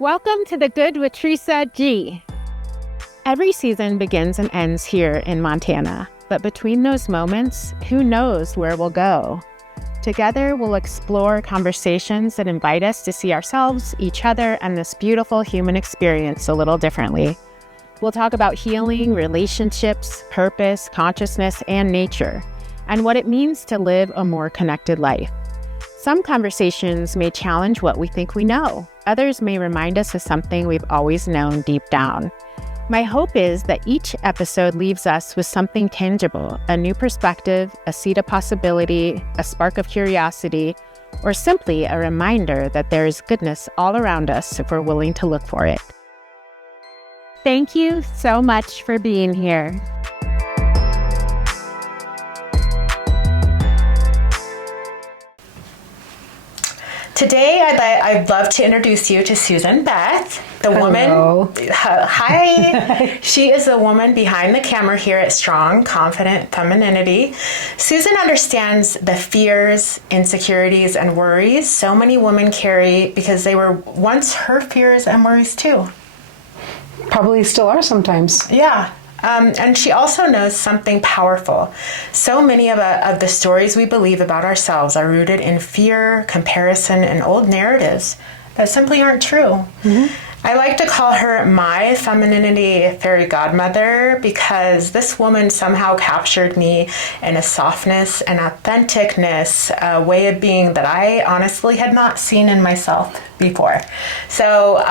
Welcome to The Good with Theresa G. Every season begins and ends here in Montana, but between those moments, who knows where we'll go? Together, we'll explore conversations that invite us to see ourselves, each other, and this beautiful human experience a little differently. We'll talk about healing, relationships, purpose, consciousness, and nature, and what it means to live a more connected life. Some conversations may challenge what we think we know. Others may remind us of something we've always known deep down. My hope is that each episode leaves us with something tangible, a new perspective, a seed of possibility, a spark of curiosity, or simply a reminder that there is goodness all around us if we're willing to look for it. Thank you so much for being here. Today, I'd love to introduce you to Susan Beth, the Hello. woman. Hi. She is the woman behind the camera here at Strong, Confident Femininity. Susan understands the fears, insecurities, and worries so many women carry because they were once her fears and worries too. Probably still are sometimes. Yeah. And she also knows something powerful. So many of the stories we believe about ourselves are rooted in fear, comparison, and old narratives that simply aren't true. Mm-hmm. I like to call her my femininity fairy godmother because this woman somehow captured me in a softness and authenticness, a way of being that I honestly had not seen in myself before. So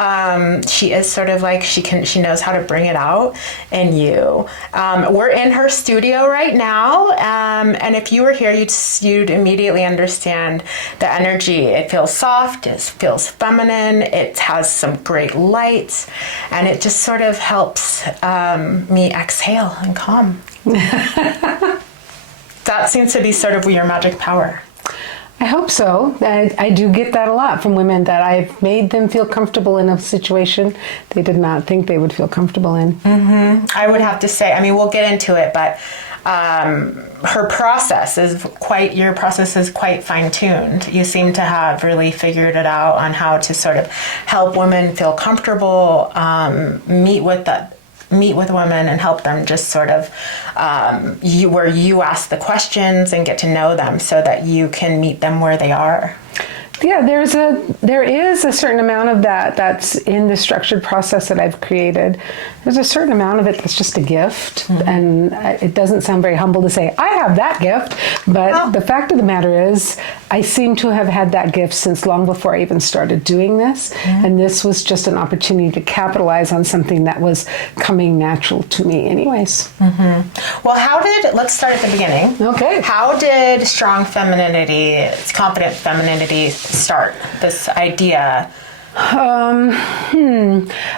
she is sort of like she knows how to bring it out in you. We're in her studio right now, and if you were here, you'd immediately understand the energy. It feels soft, it feels feminine, it has some great lights, and it just sort of helps me exhale and calm. That seems to be sort of your magic power. I hope so. I do get that a lot from women, that I've made them feel comfortable in a situation they did not think they would feel comfortable in. Mm-hmm. I would have to say, I mean, we'll get into it, but your process is quite fine-tuned. You seem to have really figured it out on how to sort of help women feel comfortable, meet with women and help them just sort of where you ask the questions and get to know them so that you can meet them where they are. Yeah, there is a certain amount of that's in the structured process that I've created. There's a certain amount of it that's just a gift, mm-hmm. and it doesn't sound very humble to say, I have that gift, but The fact of the matter is, I seem to have had that gift since long before I even started doing this, mm-hmm. and this was just an opportunity to capitalize on something that was coming natural to me anyways. Mm-hmm. Well, let's start at the beginning. Okay. How did Strong Femininity, Confident Femininity start, this idea?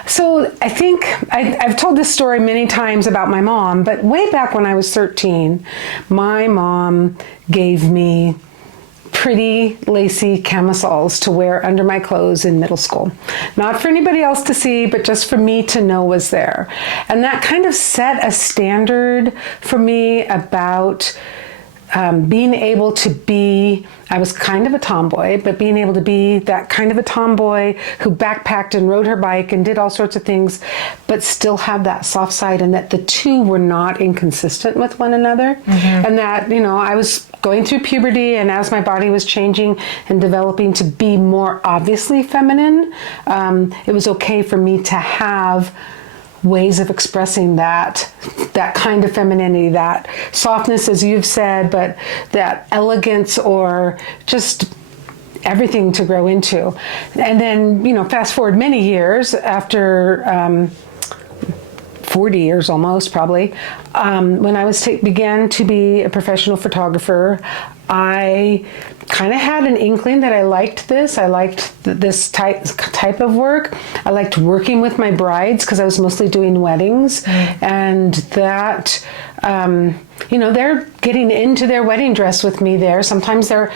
So I think I've told this story many times about my mom, but way back when I was 13, my mom gave me pretty lacy camisoles to wear under my clothes in middle school. Not for anybody else to see, but just for me to know was there. And that kind of set a standard for me about being able to be, I was kind of a tomboy, but being able to be that kind of a tomboy who backpacked and rode her bike and did all sorts of things, but still have that soft side, and that the two were not inconsistent with one another. Mm-hmm. And that, I was going through puberty, and as my body was changing and developing to be more obviously feminine, it was okay for me to have ways of expressing that kind of femininity, that softness, as you've said, but that elegance, or just everything to grow into. And then, fast forward many years after 40 years almost, probably, when I began to be a professional photographer, I kind of had an inkling that I liked this. I liked this type of work. I liked working with my brides because I was mostly doing weddings, and that, they're getting into their wedding dress with me there. Sometimes they're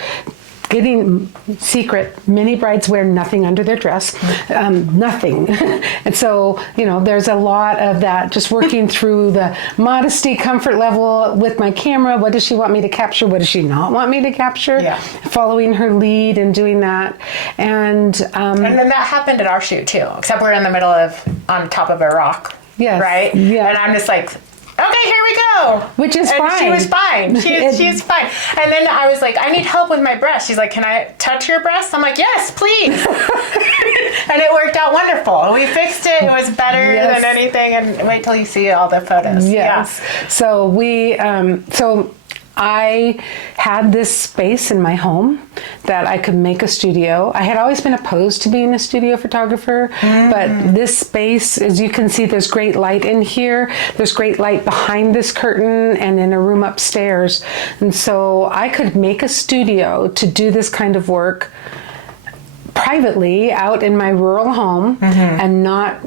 getting secret. Many brides wear nothing under their dress, nothing. And so, there's a lot of that, just working through the modesty, comfort level with my camera. What does she want me to capture? What does she not want me to capture? Yeah. Following her lead and doing that. And then that happened at our shoot too, except we're in the middle of, on top of a rock. Yes. Right? Yeah. And I'm just like, okay, here we go. Which is and fine. She was fine. She was fine. And then I was like, I need help with my breast. She's like, can I touch your breast? I'm like, yes, please. And it worked out wonderful. We fixed it. It was better than anything. And wait till you see all the photos. Yes. Yeah. So I had this space in my home that I could make a studio. I had always been opposed to being a studio photographer, but this space, as you can see, there's great light in here. There's great light behind this curtain and in a room upstairs. And so I could make a studio to do this kind of work privately out in my rural home and not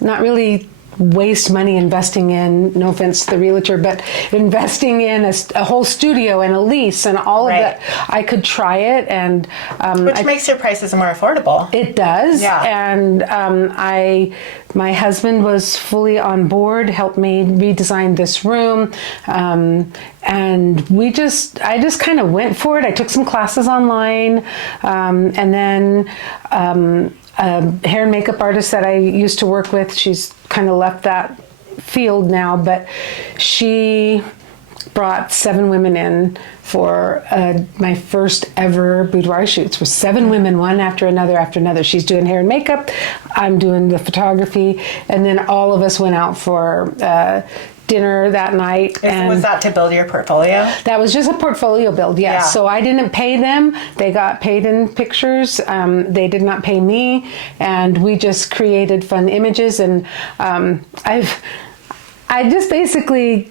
really waste money investing in, no offense to the realtor, but investing in a whole studio and a lease and all of that. I could try it, and which makes your prices more affordable. It does. Yeah. And my husband was fully on board, helped me redesign this room, and I just kind of went for it. I took some classes online, and then a hair and makeup artist that I used to work with, she's kind of left that field now, but she brought 7 women in for my first ever boudoir shoots with 7 women, one after another. She's doing hair and makeup, I'm doing the photography, and then all of us went out for dinner that night. Was that to build your portfolio? That was just a portfolio build, yes. Yeah. So I didn't pay them. They got paid in pictures. They did not pay me. And we just created fun images. And I just basically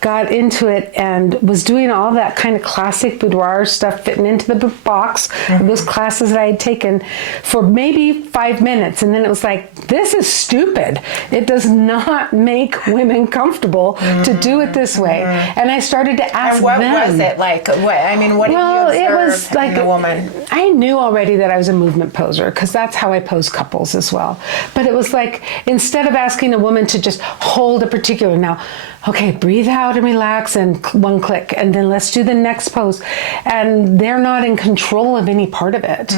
got into it and was doing all that kind of classic boudoir stuff, fitting into the box of those classes that I had taken for maybe 5 minutes. And then it was like, this is stupid. It does not make women comfortable to do it this way. And I started to ask them. And what was it like? What did you observe in the woman? I knew already that I was a movement poser because that's how I pose couples as well. But it was like, instead of asking a woman to just hold a particular, now, okay, breathe out and relax and one click, and then let's do the next pose. And they're not in control of any part of it.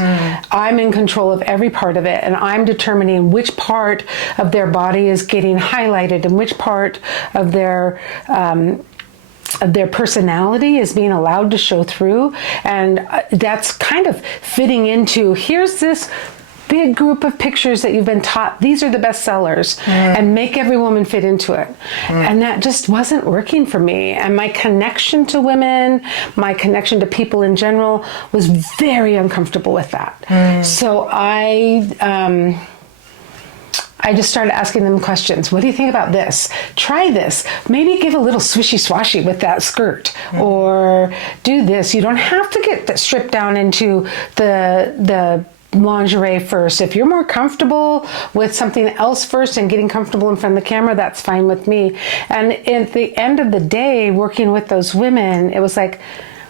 I'm in control of every part of it, and I'm determining which part of their body is getting highlighted and which part of their personality is being allowed to show through. And that's kind of fitting into, here's this big group of pictures that you've been taught, these are the best sellers, and make every woman fit into it. And that just wasn't working for me. And my connection to women, my connection to people in general, was very uncomfortable with that. So I just started asking them questions. What do you think about this? Try this. Maybe give a little swishy swashy with that skirt, or do this. You don't have to get stripped down into the lingerie first. If you're more comfortable with something else first and getting comfortable in front of the camera, that's fine with me. And at the end of the day, working with those women, it was like,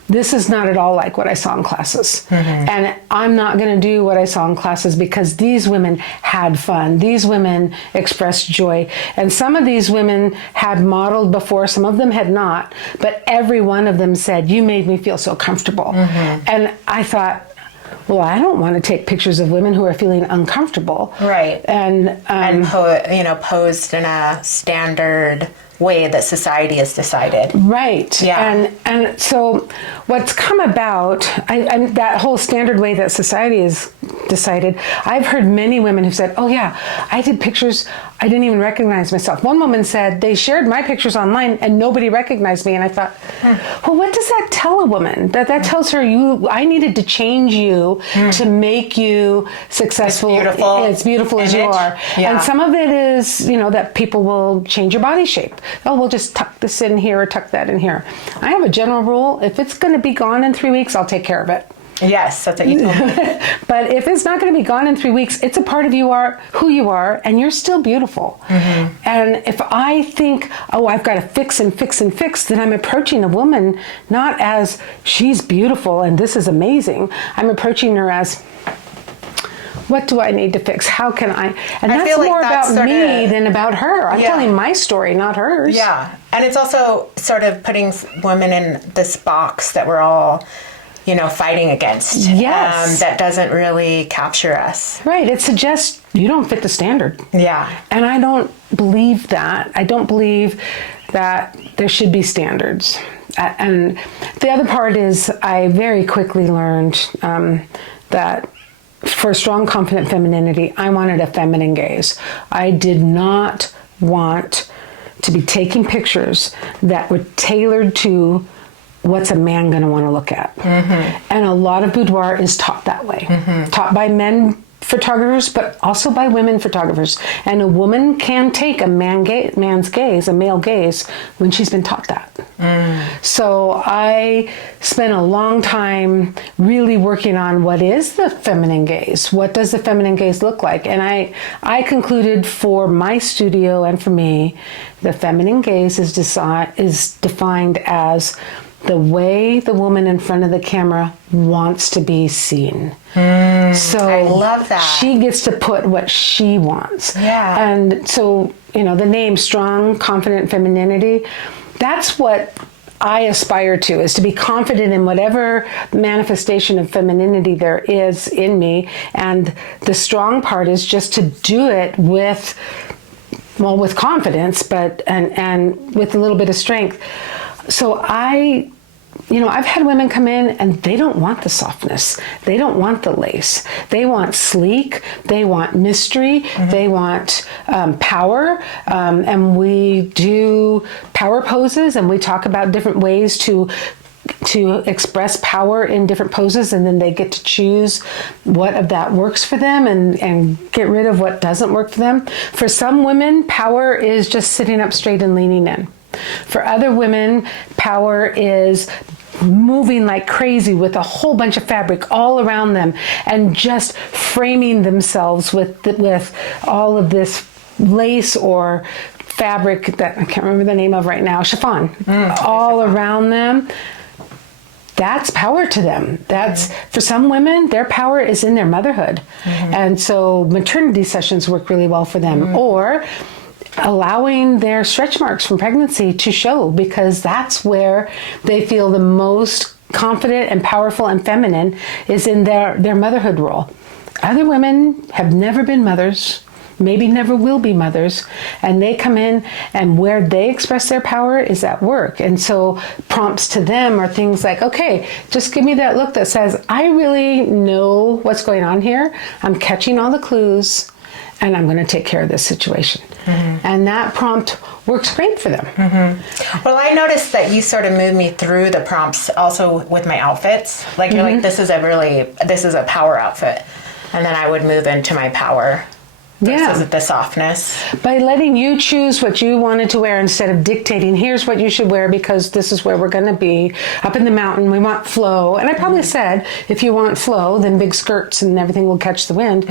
this is not at all like what I saw in classes. And I'm not going to do what I saw in classes because these women had fun. These women expressed joy. And some of these women had modeled before, some of them had not, but every one of them said, you made me feel so comfortable. And I thought, well, I don't want to take pictures of women who are feeling uncomfortable. Right. And posed in a standard way that society has decided. Right. Yeah. And so what's come about, that whole standard way that society has decided, I've heard many women who've said, oh yeah, I did pictures, I didn't even recognize myself. One woman said they shared my pictures online and nobody recognized me. And I thought, well, what does that tell a woman? That tells her I needed to change you to make you successful. It's beautiful as you are. Yeah. And some of it is, that people will change your body shape. Oh, we'll just tuck this in here or tuck that in here. I have a general rule. If it's going to be gone in 3 weeks, I'll take care of it. Yes, that's what you told me. But if it's not going to be gone in 3 weeks, it's a part of who you are, and you're still beautiful. And if I think, oh, I've got to fix and fix and fix, then I'm approaching a woman not as she's beautiful and this is amazing. I'm approaching her as, what do I need to fix? How can I? And that's more about me than about her. I'm telling my story, not hers. Yeah. And it's also sort of putting women in this box that we're all, fighting against. Yes. That doesn't really capture us. Right. It suggests you don't fit the standard. Yeah. And I don't believe that. I don't believe that there should be standards. And the other part is I very quickly learned that for strong, confident femininity, I wanted a feminine gaze. I did not want to be taking pictures that were tailored to what's a man going to want to look at. And a lot of boudoir is taught that way. Taught by men photographers, but also by women photographers. And a woman can take a man's gaze, a male gaze, when she's been taught that. So I spent a long time really working on what is the feminine gaze? What does the feminine gaze look like? And I concluded for my studio and for me, the feminine gaze is defined as the way the woman in front of the camera wants to be seen. So I love that. She gets to put what she wants. Yeah. And so, the name Strong, Confident Femininity, that's what I aspire to, is to be confident in whatever manifestation of femininity there is in me. And the strong part is just to do it with confidence, but and with a little bit of strength. So I've had women come in and they don't want the softness. They don't want the lace. They want sleek. They want mystery. They want power. And we do power poses, and we talk about different ways to express power in different poses, and then they get to choose what of that works for them and get rid of what doesn't work for them. For some women, power is just sitting up straight and leaning in. For other women, power is moving like crazy with a whole bunch of fabric all around them and just framing themselves with all of this lace or fabric that I can't remember the name of right now, chiffon, all around them. That's power to them. That's for some women, their power is in their motherhood. And so maternity sessions work really well for them, or allowing their stretch marks from pregnancy to show, because that's where they feel the most confident and powerful and feminine, is in their motherhood role. Other women have never been mothers, maybe never will be mothers, and they come in and where they express their power is at work. And so prompts to them are things like, okay, just give me that look that says, I really know what's going on here. I'm catching all the clues, and I'm going to take care of this situation. And that prompt works great for them. Well, I noticed that you sort of moved me through the prompts also with my outfits. Like, you're like, this is a power outfit. And then I would move into my power. Versus the softness. By letting you choose what you wanted to wear instead of dictating, here's what you should wear because this is where we're going to be. Up in the mountain, we want flow. And I probably said, if you want flow, then big skirts and everything will catch the wind.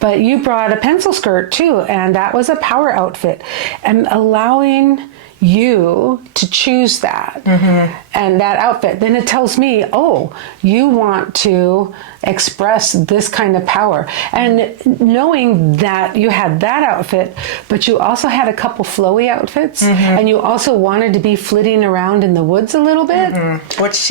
But you brought a pencil skirt too, and that was a power outfit. And allowing you to choose that and that outfit, then it tells me, oh, you want to express this kind of power. And knowing that you had that outfit, but you also had a couple flowy outfits, and you also wanted to be flitting around in the woods a little bit. Which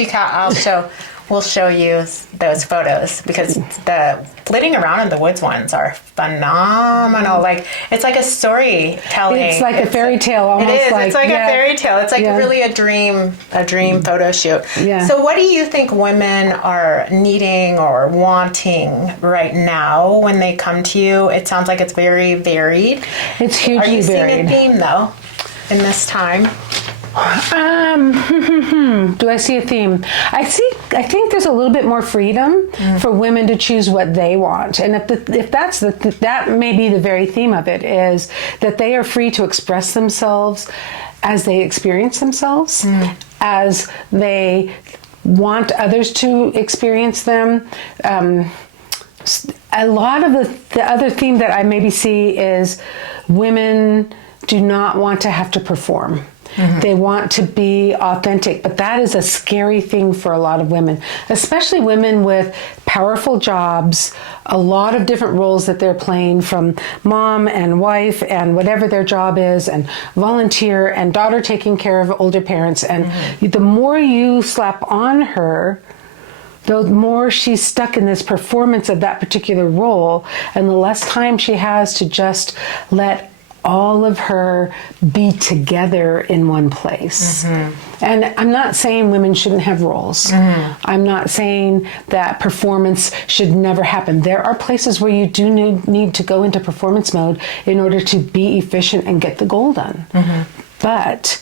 we'll show you those photos, because the flitting around in the woods ones are phenomenal. Like, it's like a storytelling. It's like a fairy tale almost. It is. It's like a fairy tale. It's like really a dream photo shoot. So what do you think women are needing or wanting right now when they come to you? It sounds like it's very varied. It's hugely varied. Are you seeing a theme though in this time? Do I see a theme? I think there's a little bit more freedom for women to choose what they want, and if that's that may be the very theme of it, is that they are free to express themselves as they experience themselves, as they want others to experience them. A lot of the other theme that I maybe see is women do not want to have to perform. They want to be authentic, but that is a scary thing for a lot of women, especially women with powerful jobs, a lot of different roles that they're playing, from mom and wife and whatever their job is, and volunteer and daughter taking care of older parents. And the more you slap on her, the more she's stuck in this performance of that particular role, and the less time she has to just let all of her be together in one place. And I'm not saying women shouldn't have roles. I'm not saying that performance should never happen. There are places where you do need to go into performance mode in order to be efficient and get the goal done. But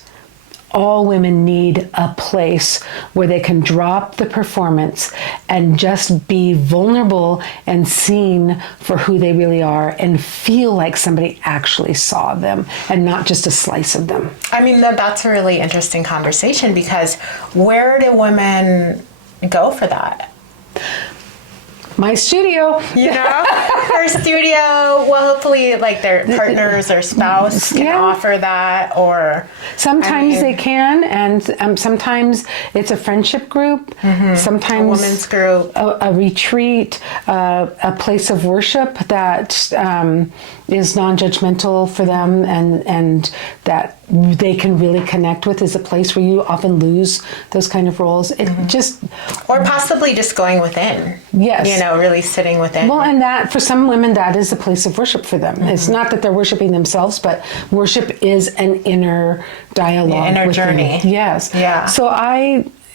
all women need a place where they can drop the performance and just be vulnerable and seen for who they really are, and feel like somebody actually saw them and not just a slice of them. I mean, that's a really interesting conversation, because where do women go for that? My studio. Her studio. Well, hopefully, like, their partners or spouse can offer that, or sometimes they can, and sometimes it's a friendship group. Sometimes a women's group, a retreat, a place of worship that is non-judgmental for them, and that they can really connect with, is a place where you often lose those kind of roles. It just, or possibly just going within. Yes. Really sitting within. Well, and that, for some women, that is a place of worship for them. It's not that they're worshiping themselves, but worship is an inner dialogue. Inner within. journey. Yes. Yeah. So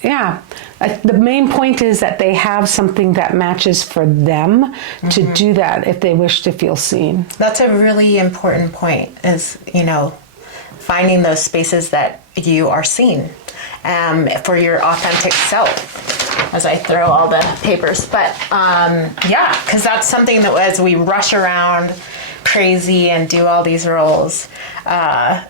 the main point is that they have something that matches for them to do that if they wish to feel seen. That's a really important point, is, finding those spaces that you are seen for your authentic self, as I throw all the papers. But because that's something that, as we rush around crazy and do all these roles, that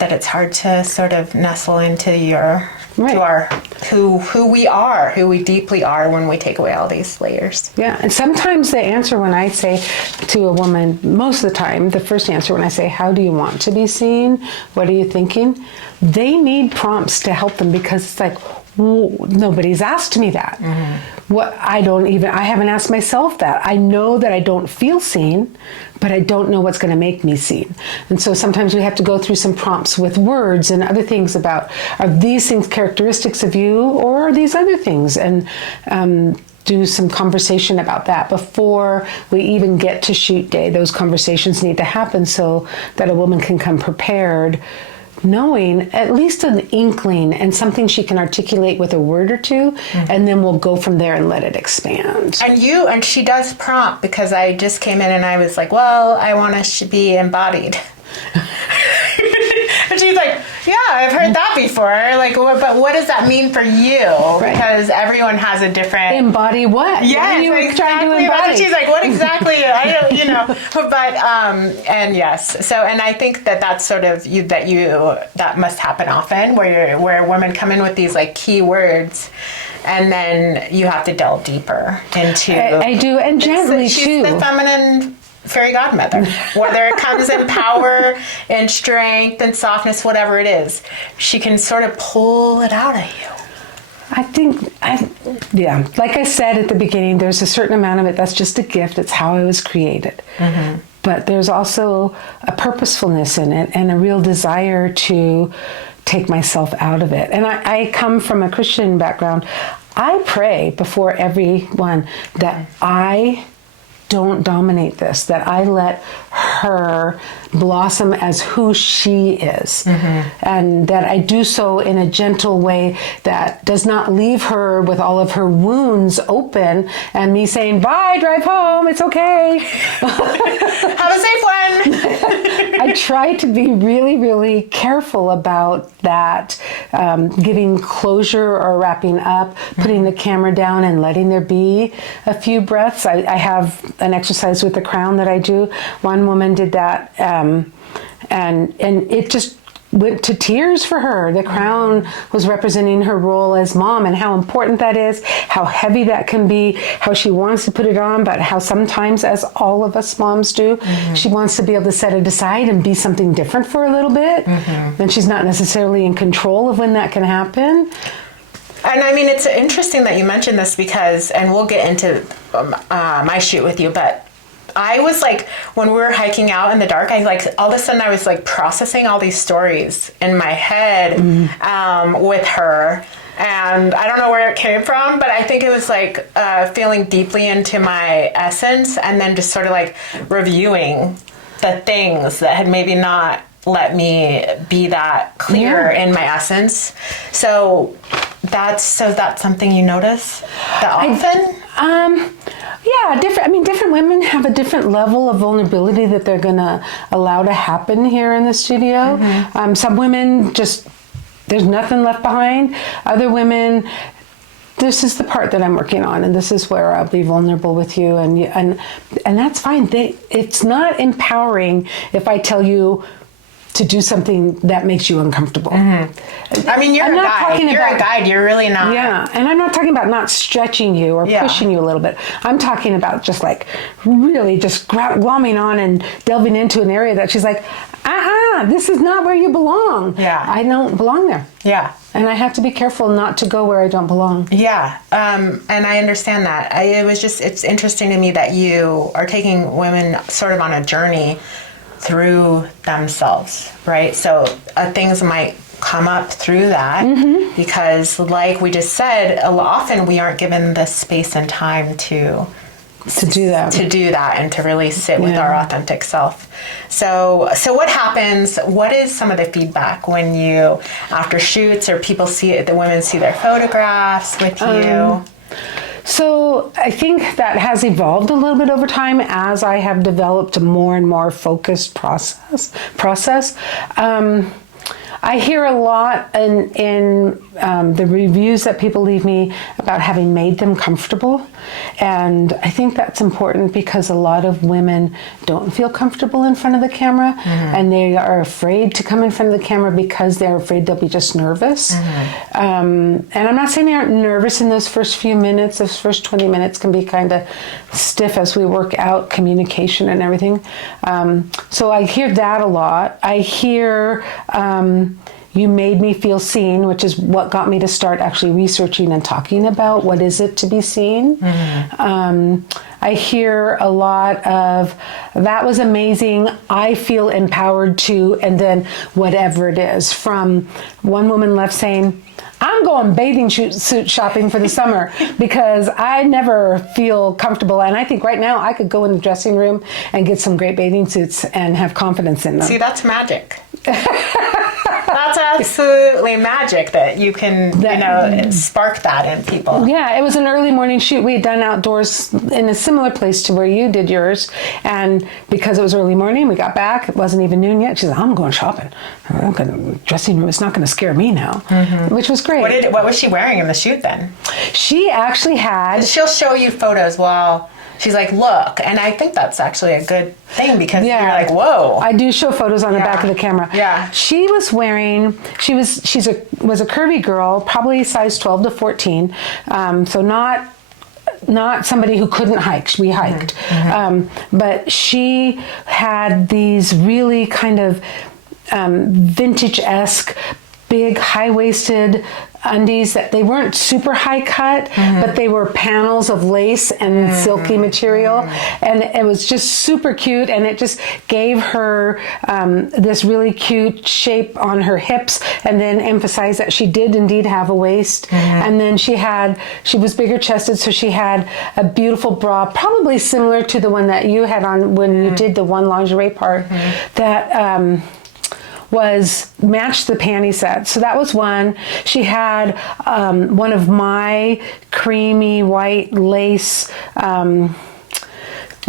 it's hard to sort of nestle into your to our who we are, who we deeply are, when we take away all these layers. Yeah, and sometimes the answer when I say to a woman, most of the time, the first answer when I say, how do you want to be seen? What are you thinking? They need prompts to help them, because it's like, nobody's asked me that. I haven't asked myself that. I know that I don't feel seen, but I don't know what's going to make me seen. And so sometimes we have to go through some prompts with words and other things about, are these things characteristics of you, or are these other things? And do some conversation about that before we even get to shoot day. Those conversations need to happen so that a woman can come prepared, knowing at least an inkling and something she can articulate with a word or two, and then we'll go from there and let it expand. And she does prompt, because I just came in and I was like, well, I want to be embodied. And she's like, yeah, I've heard that before. Like, but what does that mean for you? Right. Because everyone has a different... Embody what? Yes, exactly. She's like, what exactly? I don't, but, and yes. So, and I think that's sort of that must happen often, where women come in with these like key words, and then you have to delve deeper into... I do, and gently she's too. The feminine fairy godmother, whether it comes in power and strength and softness, whatever it is, she can sort of pull it out of you. I think, like I said at the beginning, there's a certain amount of it that's just a gift. It's how I was created. But there's also a purposefulness in it, and a real desire to take myself out of it. And I come from a Christian background. I pray before everyone that I don't dominate this, that I let her blossom as who she is, and that I do so in a gentle way that does not leave her with all of her wounds open and me saying, bye, drive home, it's okay. Have a safe one. I try to be really, really careful about that, giving closure or wrapping up, putting the camera down and letting there be a few breaths. I have an exercise with the crown that I do. One woman did that, and it just went to tears for her. The crown was representing her role as mom and how important that is, how heavy that can be, how she wants to put it on, but how sometimes, as all of us moms do, she wants to be able to set it aside and be something different for a little bit. And she's not necessarily in control of when that can happen. And I mean, it's interesting that you mentioned this because, and we'll get into my shoot with you, but I was like, when we were hiking out in the dark, I like, all of a sudden I was like processing all these stories in my head with her. And I don't know where it came from, but I think it was like feeling deeply into my essence and then just sort of like reviewing the things that had maybe not let me be that clear in my essence. So that's something you notice that often? Yeah, different women have a different level of vulnerability that they're going to allow to happen here in the studio. Some women just, there's nothing left behind. Other women, this is the part that I'm working on, and this is where I'll be vulnerable with you, and that's fine. It's not empowering if I tell you to do something that makes you uncomfortable. I mean, you're a guide. You're really not. Yeah, and I'm not talking about not stretching you or pushing you a little bit. I'm talking about just like really just glomming on and delving into an area that she's like, this is not where you belong. Yeah. I don't belong there. Yeah. And I have to be careful not to go where I don't belong. Yeah. And I understand that. It's interesting to me that you are taking women sort of on a journey through themselves, right? So things might come up through that because, like we just said, often we aren't given the space and time to do that and to really sit with our authentic self. So what happens? What is some of the feedback when you, after shoots or people see it, the women see their photographs with you? So I think that has evolved a little bit over time as I have developed a more and more focused process. I hear a lot in the reviews that people leave me about having made them comfortable. And I think that's important because a lot of women don't feel comfortable in front of the camera and they are afraid to come in front of the camera because they're afraid they'll be just nervous. And I'm not saying they aren't nervous in those first few minutes. Those first 20 minutes can be kind of stiff as we work out communication and everything. So I hear that a lot. I hear you made me feel seen, which is what got me to start actually researching and talking about what is it to be seen. I hear a lot of, that was amazing, I feel empowered to, and then whatever it is. From one woman left saying, I'm going bathing suit shopping for the summer because I never feel comfortable. And I think right now I could go in the dressing room and get some great bathing suits and have confidence in them. See, that's magic. That's absolutely magic that you can, spark that in people. Yeah, it was an early morning shoot. We had done outdoors in a similar place to where you did yours. And because it was early morning, we got back. It wasn't even noon yet. She said, I'm going shopping. I'm going to dressing room. It's not going to scare me now, which was great. What was she wearing in the shoot then? She actually had... She'll show you photos while... She's like, look, and I think that's actually a good thing because you're like, whoa. I do show photos on the back of the camera. Yeah. She was wearing, was a curvy girl, probably size 12 to 14. So not somebody who couldn't hike. We hiked. But she had these really kind of vintage-esque, big high-waisted undies that they weren't super high cut, but they were panels of lace and silky material, and it was just super cute, and it just gave her this really cute shape on her hips, and then emphasized that she did indeed have a waist, and then she was bigger chested, so she had a beautiful bra, probably similar to the one that you had on when you did the one lingerie part, that matched the panty set. So that was one. She had one of my creamy white lace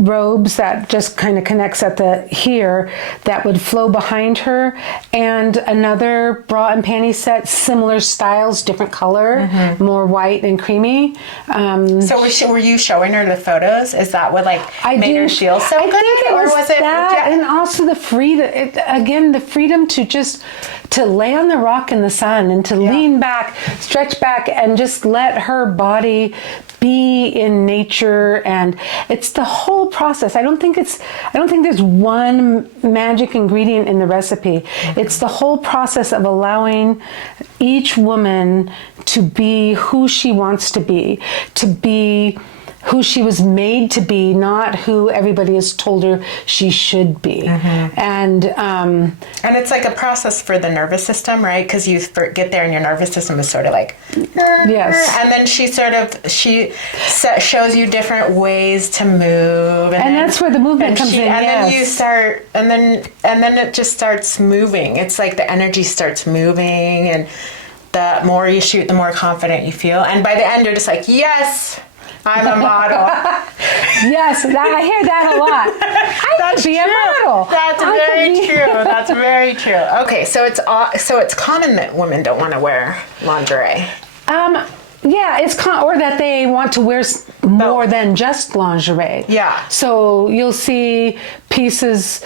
robes that just kind of connects at the here that would flow behind her, and another bra and panty set, similar styles, different color, more white and creamy. So were you showing her the photos? Is that what made her feel so I good? think it was that, and also the freedom. Again, the freedom to lay on the rock in the sun and to lean back, stretch back, and just let her body be in nature. And it's the whole process. I don't think there's one magic ingredient in the recipe. It's the whole process of allowing each woman to be who she wants to be who she was made to be, not who everybody has told her she should be. And it's like a process for the nervous system, right? Because you get there and your nervous system is sort of like, yes. And then she shows you different ways to move, and that's where the movement comes in. And then you start, and then it just starts moving. It's like the energy starts moving, and the more you shoot, the more confident you feel. And by the end, you're just like, yes, I'm a model. Yes, I hear that a lot. I could be a model. That's very true. That's very true. Okay, so it's common that women don't want to wear lingerie. Yeah, or that they want to wear more than just lingerie. Yeah. So you'll see pieces.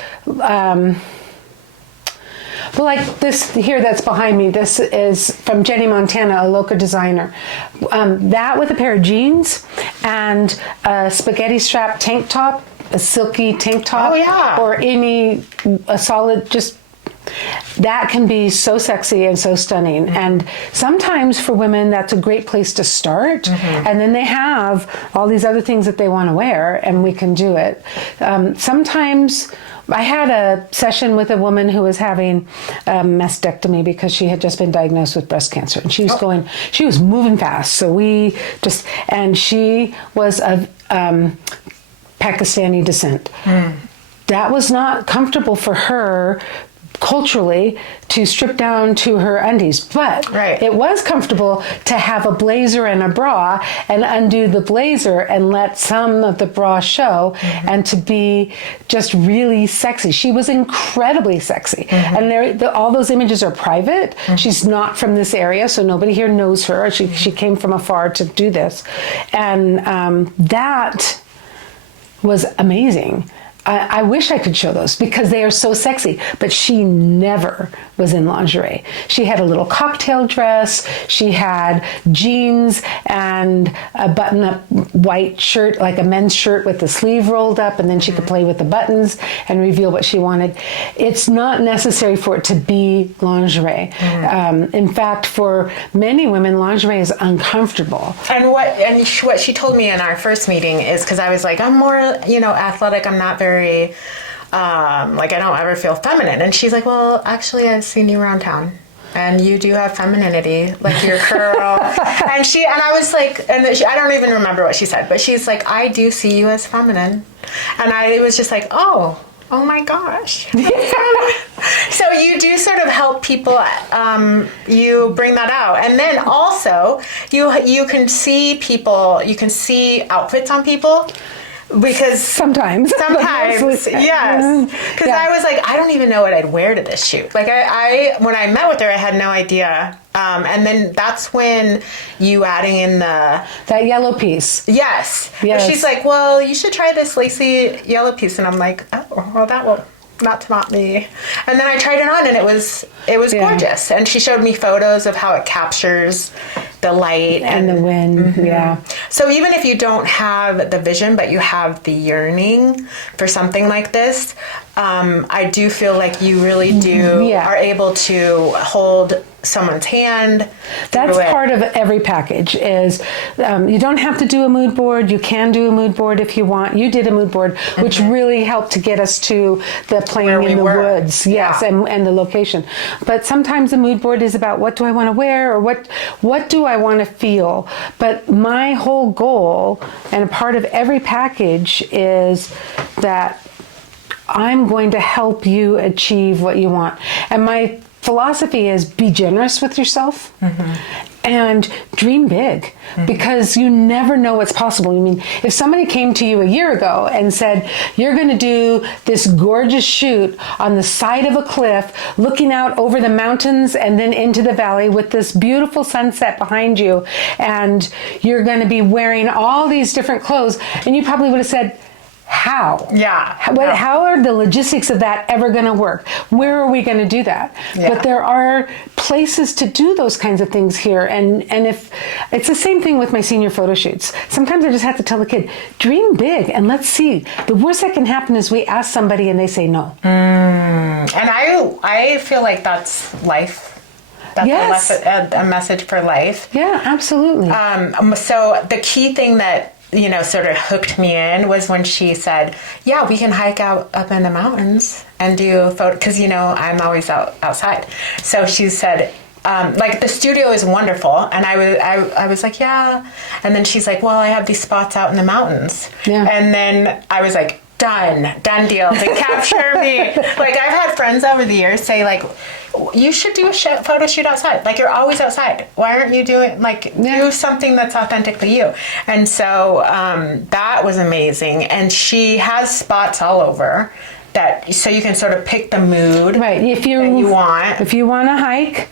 Well, like this here that's behind me, this is from Jenny Montana, a local designer. That with a pair of jeans and a spaghetti strap tank top, a silky tank top, or a solid, just that can be so sexy and so stunning. And sometimes for women, that's a great place to start. And then they have all these other things that they want to wear, and we can do it. Sometimes I had a session with a woman who was having a mastectomy because she had just been diagnosed with breast cancer, and she was moving fast. So and she was of Pakistani descent. That was not comfortable for her culturally to strip down to her undies, but it was comfortable to have a blazer and a bra and undo the blazer and let some of the bra show, and to be just really sexy. She was incredibly sexy, and all those images are private. She's not from this area, so nobody here knows her. She came from afar to do this, and that was amazing. I wish I could show those because they are so sexy, but she never was in lingerie. She had a little cocktail dress, she had jeans and a button-up white shirt, like a men's shirt with the sleeve rolled up, and then she could play with the buttons and reveal what she wanted. It's not necessary for it to be lingerie. In fact, for many women, lingerie is uncomfortable. And what she told me in our first meeting is, because I was like, I'm more, athletic, I'm not very I don't ever feel feminine. And she's like, well, actually, I've seen you around town, and you do have femininity, like your curl. and I was like, I don't even remember what she said, but she's like, I do see you as feminine. And I was just like, oh my gosh. So you do sort of help people, you bring that out. And then also you can see outfits on people. Because sometimes yes, because I was like, I don't even know what I'd wear to this shoot. Like I when I met with her, I had no idea, and then that's when you adding in that yellow piece. Yes. She's like, well, you should try this lacy yellow piece, and I'm like, oh, well, that will not me. And then I tried it on, and it was gorgeous. And she showed me photos of how it captures the light and the wind. So even if you don't have the vision, but you have the yearning for something like this, I do feel like you really are able to hold someone's hand. That's part of every package. Is you don't have to do a mood board. You can do a mood board if you want. You did a mood board, which really helped to get us to the playing in the woods. Yes, and the location. But sometimes a mood board is about what do I want to wear, or what do I want to feel. But my whole goal, and a part of every package, is that I'm going to help you achieve what you want. And my philosophy is be generous with yourself and dream big, because you never know what's possible. I mean, if somebody came to you a year ago and said, you're going to do this gorgeous shoot on the side of a cliff, looking out over the mountains and then into the valley with this beautiful sunset behind you, and you're going to be wearing all these different clothes, and you probably would have said, how? Yeah. How are the logistics of that ever going to work? Where are we going to do that? Yeah. But there are places to do those kinds of things here. And if it's the same thing with my senior photo shoots. Sometimes I just have to tell the kid, dream big and let's see. The worst that can happen is we ask somebody and they say no. And I feel like that's life. That's Yes. a message for life. Yeah, absolutely. So the key thing that, sort of hooked me in was when she said, yeah, we can hike out up in the mountains and do photo, because, I'm always outside. So she said, the studio is wonderful. And I was like, yeah. And then she's like, well, I have these spots out in the mountains. Yeah. And then I was like, done deal to capture me. Like, I've had friends over the years say, like, you should do a photo shoot outside. Like, you're always outside. Why aren't you doing, do something that's authentically you? And so that was amazing. And she has spots all over so you can sort of pick the mood right. If you want. If you want to hike,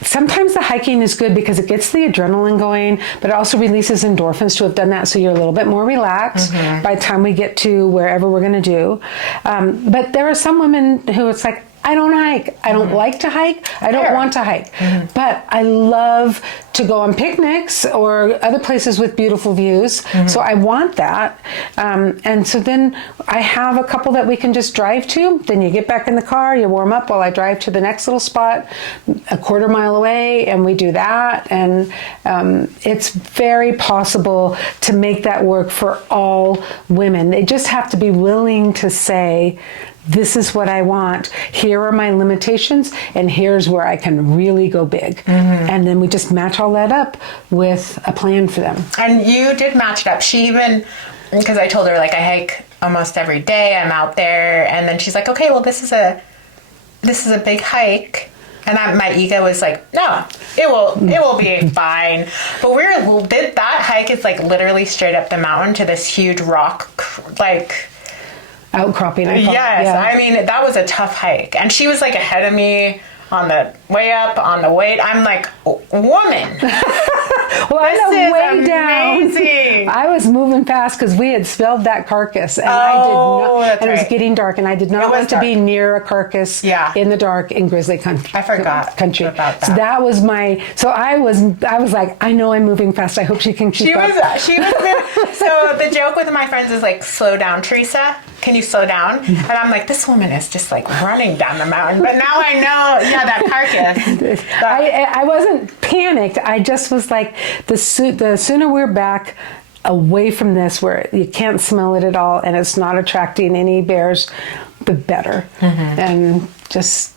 sometimes the hiking is good because it gets the adrenaline going, but it also releases endorphins to have done that, so you're a little bit more relaxed by the time we get to wherever we're going to do. But there are some women who it's like, I don't hike. I don't like to hike. I don't want to hike. But I love to go on picnics or other places with beautiful views. So I want that. And so then I have a couple that we can just drive to. Then you get back in the car, you warm up while I drive to the next little spot a quarter mile away, and we do that. And it's very possible to make that work for all women. They just have to be willing to say, this is what I want. Here are my limitations, and here's where I can really go big. And then we just match all that up with a plan for them. And you did match it up. She even, because I told her, like, I hike almost every day. I'm out there, and then she's like, okay, well, this is a big hike. And my ego was like, no, it will be fine. But that hike is like literally straight up the mountain to this huge rock, like, Outcropping, I call it. Yes, Yeah. I mean, that was a tough hike. And she was like ahead of me on the way up, on the way. I'm like, woman. Well, on the way amazing. down, I was moving fast because we had spilled that carcass, and that's and it was right. getting dark, and I did not want to be near a carcass in the dark in grizzly country. I forgot country about that. So that was I was like, I know I'm moving fast. I hope she can keep up. She was. So the joke with my friends is like, slow down, Theresa. Can you slow down? And I'm like, this woman is just like running down the mountain. But now I know, that carcass. I wasn't panicked. I just was like, the sooner we're back away from this, where you can't smell it at all and it's not attracting any bears, the better. And just,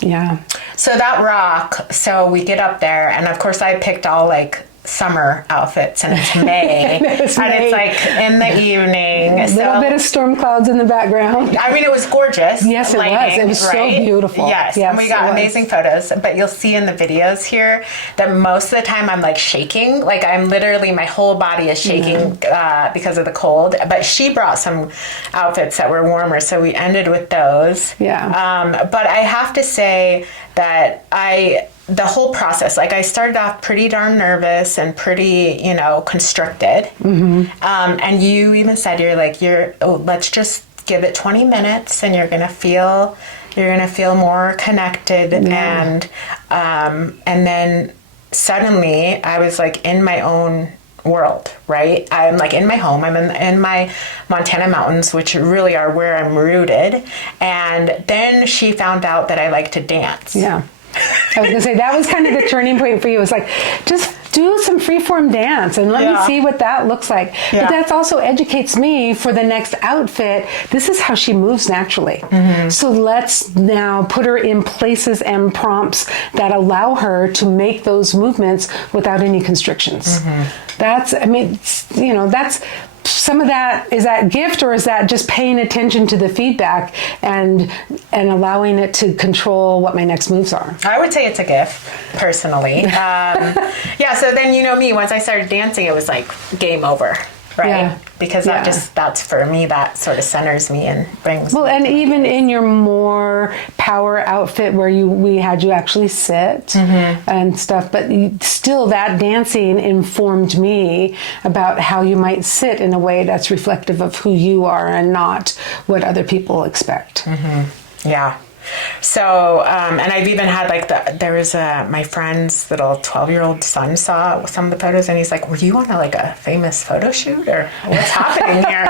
yeah. So that rock, so we get up there, and of course I picked all like summer outfits, and it's May, and it's like in the evening. A little bit of storm clouds in the background. I mean, it was gorgeous. Yes, it was. It was so beautiful. Yes, and we got amazing photos. But you'll see in the videos here that most of the time I'm like shaking. Like, I'm literally, my whole body is shaking because of the cold. But she brought some outfits that were warmer, so we ended with those. Yeah. But I have to say that the whole process, like, I started off pretty darn nervous and pretty, constricted. And you even said, let's just give it 20 minutes and you're going to feel more connected. And then suddenly I was like in my own world, right? I'm like in my home. I'm in my Montana mountains, which really are where I'm rooted. And then she found out that I like to dance. Yeah. I was going to say, that was kind of the turning point for you. It was like, just do some freeform dance and let me see what that looks like. But that also educates me for the next outfit. This is how she moves naturally. So let's now put her in places and prompts that allow her to make those movements without any constrictions. That's some of that, is that gift, or is that just paying attention to the feedback and allowing it to control what my next moves are? I would say it's a gift, personally. Yeah, so then you know me, once I started dancing, it was like game over, right? Yeah. Because that's for me, that sort of centers me and brings Well, and even in your more power outfit where we had you actually sit and stuff, but still that dancing informed me about how you might sit in a way that's reflective of who you are and not what other people expect. Yeah. So, and I've even had there was my friend's little 12-year-old son saw some of the photos, and he's like, were you on a famous photo shoot, or what's happening here?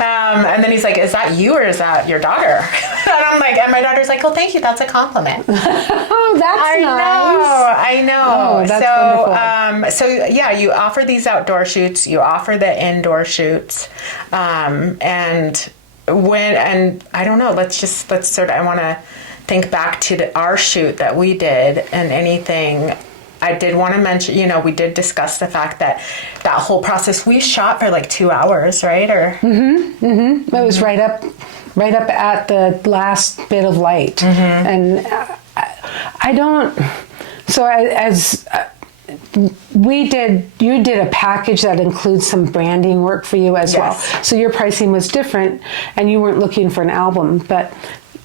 And then he's like, is that you, or is that your daughter? And I'm like, and my daughter's like, oh, thank you. That's a compliment. Oh, that's nice. I know. Oh, that's So wonderful. yeah, you offer these outdoor shoots, you offer the indoor shoots, and I don't know, I want to think back to our shoot that we did, and anything I did want to mention, we did discuss the fact that whole process, we shot for 2 hours, right? Or It was right up at the last bit of light. And you did a package that includes some branding work for you as well. So your pricing was different, and you weren't looking for an album. But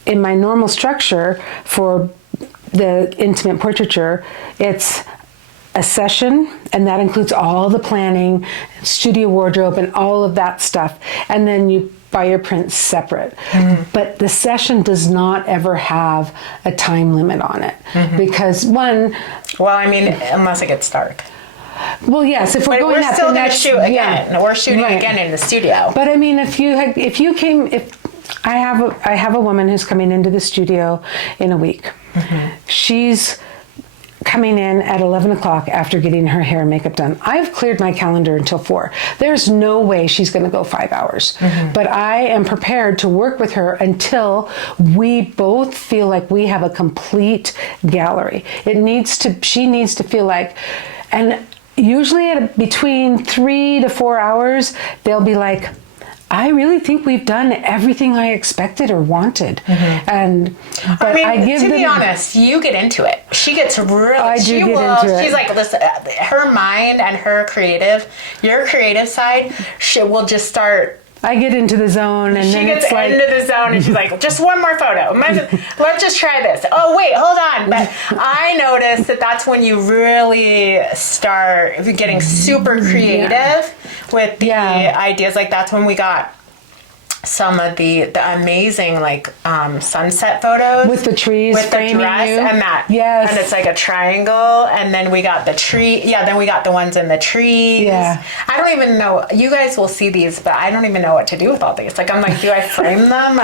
in my normal structure for the intimate portraiture, it's a session, and that includes all the planning, studio wardrobe, and all of that stuff. And then you buy your prints separate. But the session does not ever have a time limit on it. Because unless it gets dark. Well, yes, if we're going still going to shoot again. We're shooting again in the studio. But I mean, if I have a woman who's coming into the studio in a week. She's coming in at 11 o'clock after getting her hair and makeup done. I've cleared my calendar until 4. There's no way she's going to go 5 hours. But I am prepared to work with her until we both feel like we have a complete gallery. She needs to feel like, and usually between 3 to 4 hours, they'll be like, I really think we've done everything I expected or wanted. To be honest, you get into it. She gets really. She's like, listen, her mind and your creative side, she will just start. I get into the zone, and then she gets into the zone, and she's like, just one more photo. Let's just try this. Oh, wait, hold on. But I noticed that's when you really start getting super creative with the ideas. That's when we got some of the amazing sunset photos with the trees, with the dress and that. Yes. And it's like a triangle, and then we got the tree. Yeah, then we got the ones in the trees. Yeah. I don't even know. You guys will see these, but I don't even know what to do with all these. I'm like, do I frame them?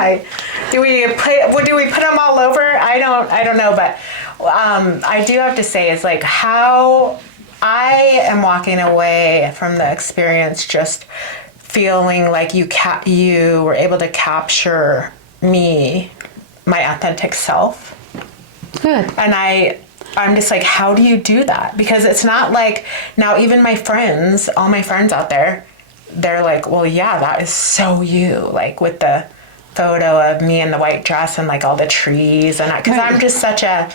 Do we put them all over? I don't know, but I do have to say is how I am walking away from the experience just feeling like you were able to capture me, my authentic self. Good. And I'm just like, how do you do that? Because it's not now even all my friends out there, they're like, well, yeah, that is so you, with the photo of me in the white dress and all the trees, and because I'm just such a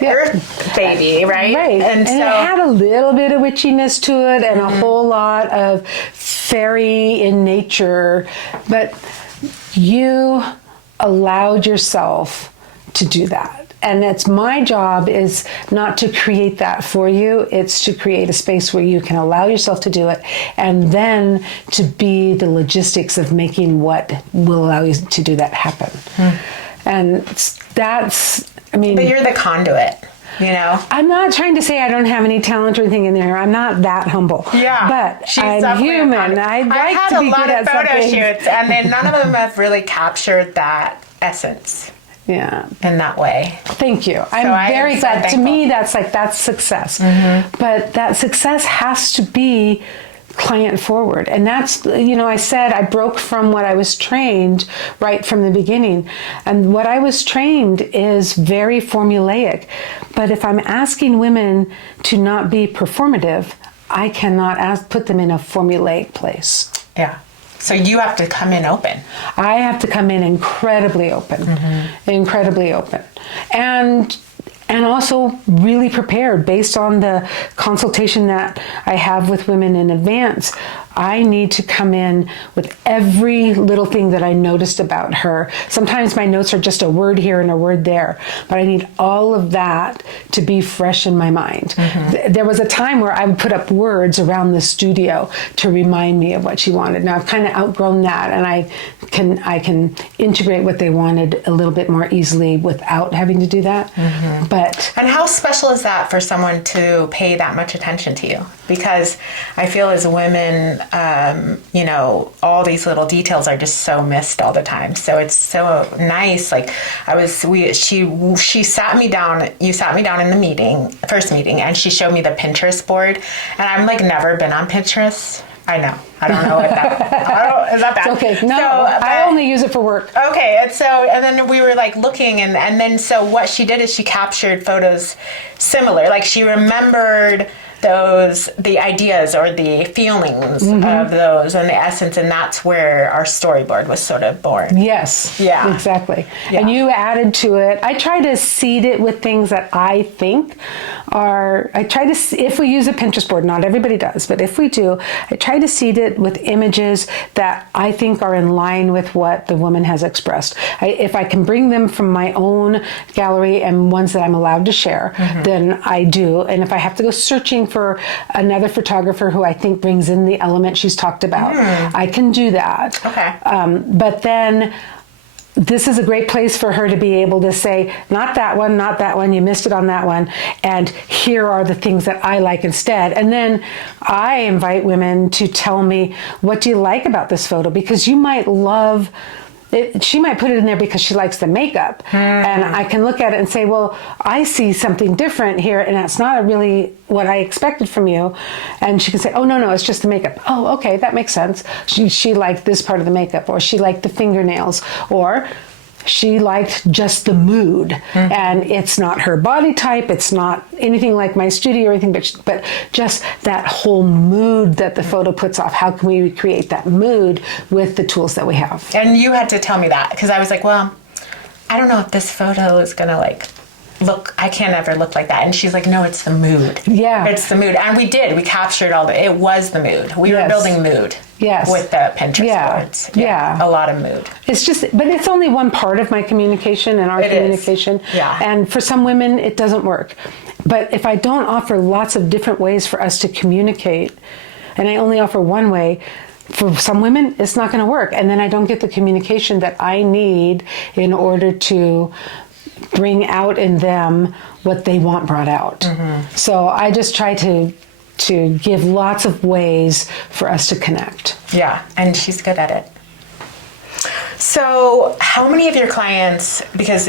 earth baby, right? And so it had a little bit of witchiness to it, and a whole lot of fairy in nature, but you allowed yourself to do that. And it's my job is not to create that for you. It's to create a space where you can allow yourself to do it, and then to be the logistics of making what will allow you to do that happen. And but you're the conduit, I'm not trying to say I don't have any talent or anything in there. I'm not that humble. Yeah. But I'm human. I'd like to be good at something. I've had a lot of photo shoots, and then none of them have really captured that essence. Yeah. In that way. Thank you. I'm very glad. To me, that's success. But that success has to be client forward. And that's, I said I broke from what I was trained right from the beginning. And what I was trained is very formulaic. But if I'm asking women to not be performative, I cannot put them in a formulaic place. Yeah. So you have to come in open. I have to come in incredibly open, incredibly open. And also really prepared based on the consultation that I have with women in advance. I need to come in with every little thing that I noticed about her. Sometimes my notes are just a word here and a word there, but I need all of that to be fresh in my mind. There was a time where I would put up words around the studio to remind me of what she wanted. Now I've kind of outgrown that, and I can integrate what they wanted a little bit more easily without having to do that. And how special is that for someone to pay that much attention to you? Because I feel as women, you know, all these little details are just so missed all the time. So it's so nice. Like she sat me down. You sat me down in the first meeting, and she showed me the Pinterest board. And I'm like never been on Pinterest. I know. I don't know what that is. That bad? It's okay. No, I only use it for work. Okay. And then we were like looking, and then so what she did is she captured photos similar. Like she remembered the ideas or the feelings of those and the essence, and that's where our storyboard was sort of born. Yes. Yeah. Exactly. Yeah. And you added to it. I try to seed it with things that I think if we use a Pinterest board, not everybody does, but if we do, I try to seed it with images that I think are in line with what the woman has expressed. If I can bring them from my own gallery and ones that I'm allowed to share, then I do. And if I have to go searching for another photographer who I think brings in the element she's talked about, I can do that. Okay. But then this is a great place for her to be able to say, not that one, you missed it on that one, and here are the things that I like instead. And then I invite women to tell me, what do you like about this photo? Because you might love it, she might put it in there because she likes the makeup. And I can look at it and say, well, I see something different here, and that's not really what I expected from you. And she can say, oh, no, it's just the makeup. Oh, okay, that makes sense. She liked this part of the makeup, or she liked the fingernails, or she liked just the mood. And it's not her body type, it's not anything like my studio or anything, but just that whole mood that the photo puts off. How can we recreate that mood with the tools that we have? And you had to tell me that, because I was like, well, I don't know if this photo is gonna look, I can't ever look like that. And she's like, no, it's the mood. Yeah. It's the mood. And we captured it was the mood. We were building mood. Yes. With the Pinterest boards. Yeah. A lot of mood. But it's only one part of my communication and our communication. Yeah. And for some women, it doesn't work. But if I don't offer lots of different ways for us to communicate, and I only offer one way, for some women, it's not going to work. And then I don't get the communication that I need in order to bring out in them what they want brought out. So I just try to give lots of ways for us to connect. Yeah, and she's good at it. So how many of your clients, because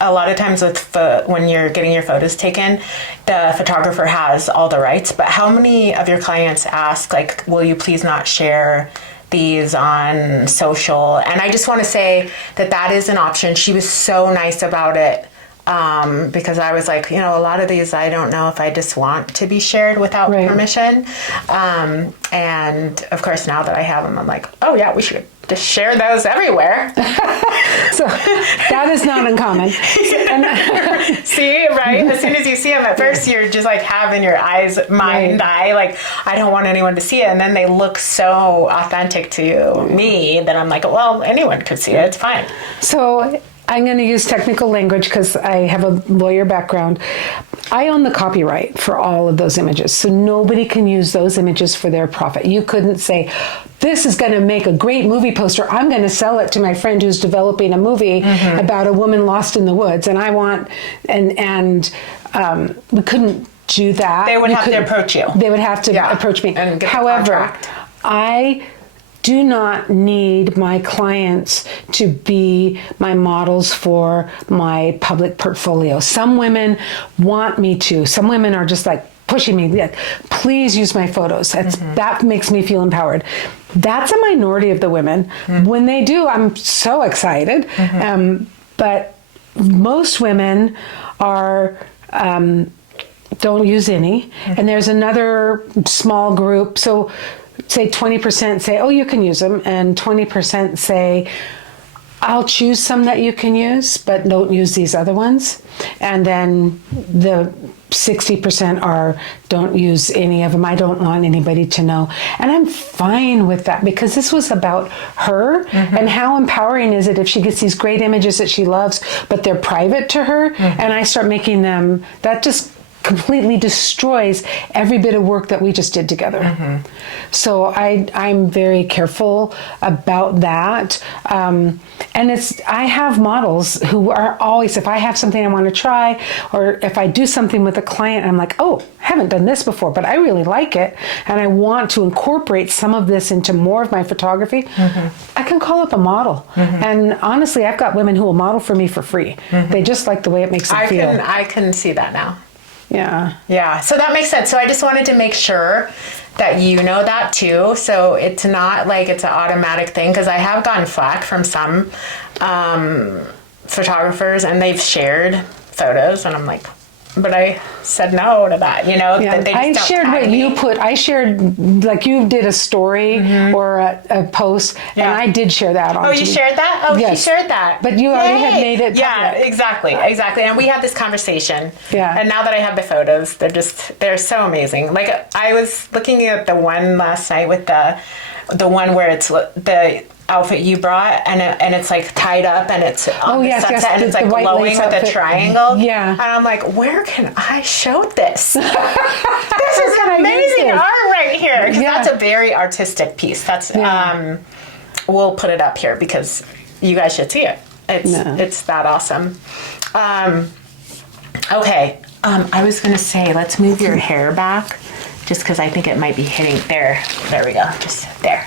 a lot of times when you're getting your photos taken, the photographer has all the rights, but how many of your clients ask, like, will you please not share these on social? And I just want to say that is an option. She was so nice about it. Because I was like, a lot of these, I don't know if I just want to be shared without permission. And of course, now that I have them, I'm like, oh yeah, we should just share those everywhere. So that is not uncommon. See, right? As soon as you see them, at first you're just like having your eye, like, I don't want anyone to see it. And then they look so authentic to me that I'm like, well, anyone could see it. It's fine. So I'm going to use technical language because I have a lawyer background. I own the copyright for all of those images, so nobody can use those images for their profit. You couldn't say, this is going to make a great movie poster. I'm going to sell it to my friend who's developing a movie about a woman lost in the woods, and I want, and we couldn't do that. They would have to approach you. They would have to approach me. And get However, I do not need my clients to be my models for my public portfolio. Some women want me to. Some women are just like pushing me, please use my photos. That makes me feel empowered. That's a minority of the women. When they do, I'm so excited. But most women are don't use any. And there's another small group. So say 20% say, oh, you can use them, and 20% say, I'll choose some that you can use, but don't use these other ones. And then the 60% are, don't use any of them. I don't want anybody to know. And I'm fine with that, because this was about her. And how empowering is it if she gets these great images that she loves, but they're private to her, and I start making them, that just completely destroys every bit of work that we just did together. So I'm very careful about that. And I have models who are always, if I have something I want to try, or if I do something with a client, I'm like, oh, I haven't done this before, but I really like it, and I want to incorporate some of this into more of my photography, I can call up a model. And honestly, I've got women who will model for me for free. They just like the way it makes them feel. I can see that now. Yeah. Yeah. So that makes sense. So I just wanted to make sure that you know that too. So it's not like it's an automatic thing, because I have gotten flack from some photographers, and they've shared photos, and I'm like, but I said no to that, you know. Yeah. They I just shared don't tag what me. you put. I shared, like you did a story or a post, and I did share that on. Oh, you shared that? Oh, Yes. she shared that. But you already had made it Yeah, public. exactly. And we had this conversation. Yeah. And now that I have the photos, they're so amazing. Like, I was looking at the one last night with the one where it's the outfit you brought, and it's like tied up, and it's on the sunset, and it's like glowing with a triangle. Yeah. And I'm like, where can I show this? This is amazing art right here. Because that's a very artistic piece. That's we'll put it up here because you guys should see it. It's that awesome. Okay. I was gonna say, let's move your hair back, just because I think it might be hitting there. There we go. Just there.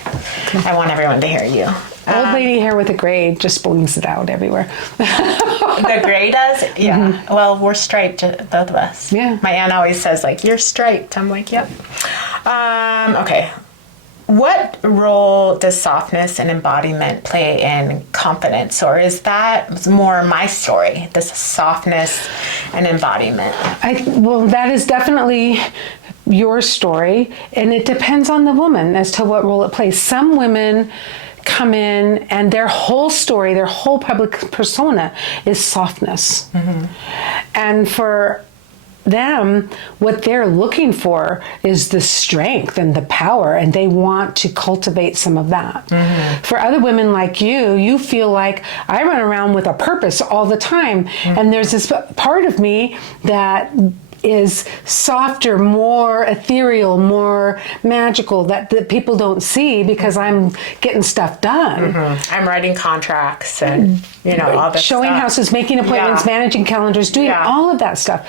I want everyone to hear you. Old lady hair with a gray just blings it out everywhere. The gray does? Yeah. Well, we're striped, both of us. Yeah. My aunt always says, like, you're striped. I'm like, yep. Okay. What role does softness and embodiment play in confidence? Or is that more my story, this softness and embodiment? Well, that is definitely your story, and it depends on the woman as to what role it plays. Some women come in and their whole story, their whole public persona is softness. And for them, what they're looking for is the strength and the power, and they want to cultivate some of that. For other women like you feel like, I run around with a purpose all the time, and there's this part of me that is softer, more ethereal, more magical, that people don't see because I'm getting stuff done. I'm writing contracts and, all this showing stuff. houses, making appointments, managing calendars, doing all of that stuff.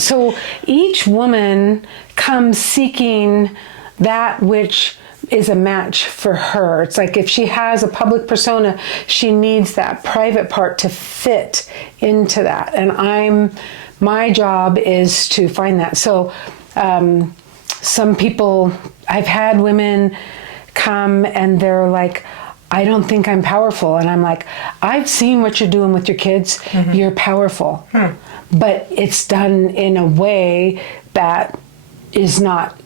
So each woman comes seeking that which is a match for her. It's like if she has a public persona, she needs that private part to fit into that. And my job is to find that. So some people, I've had women come and they're like, I don't think I'm powerful. And I'm like, I've seen what you're doing with your kids. You're powerful. But it's done in a way that is not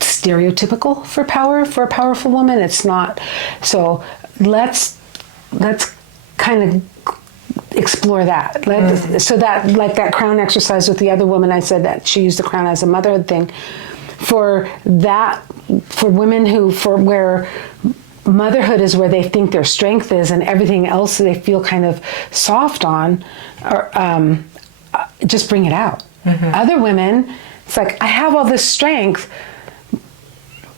stereotypical for power, for a powerful woman. It's not. So let's kind of explore that. So that, like that crown exercise with the other woman, I said that she used the crown as a motherhood thing. For women where motherhood is where they think their strength is, and everything else they feel kind of soft on, or just bring it out. Other women, it's like, I have all this strength,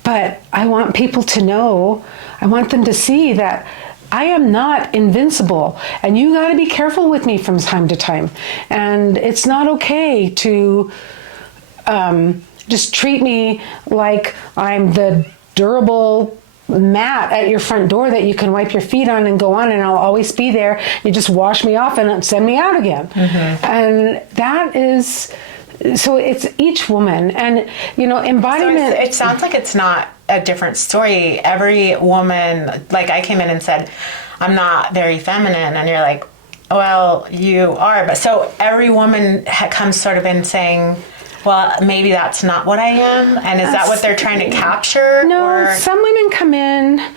but I want people to know, I want them to see that I am not invincible, and you got to be careful with me from time to time. And it's not okay to just treat me like I'm the durable mat at your front door that you can wipe your feet on and go on, and I'll always be there. You just wash me off and send me out again. And that is, so it's each woman. And, embodiment. So it sounds like it's not a different story. Every woman, like I came in and said, I'm not very feminine. And you're like, well, you are. But so every woman comes sort of in saying, well, maybe that's not what I am? And is that what they're trying to capture? No, or? some women come in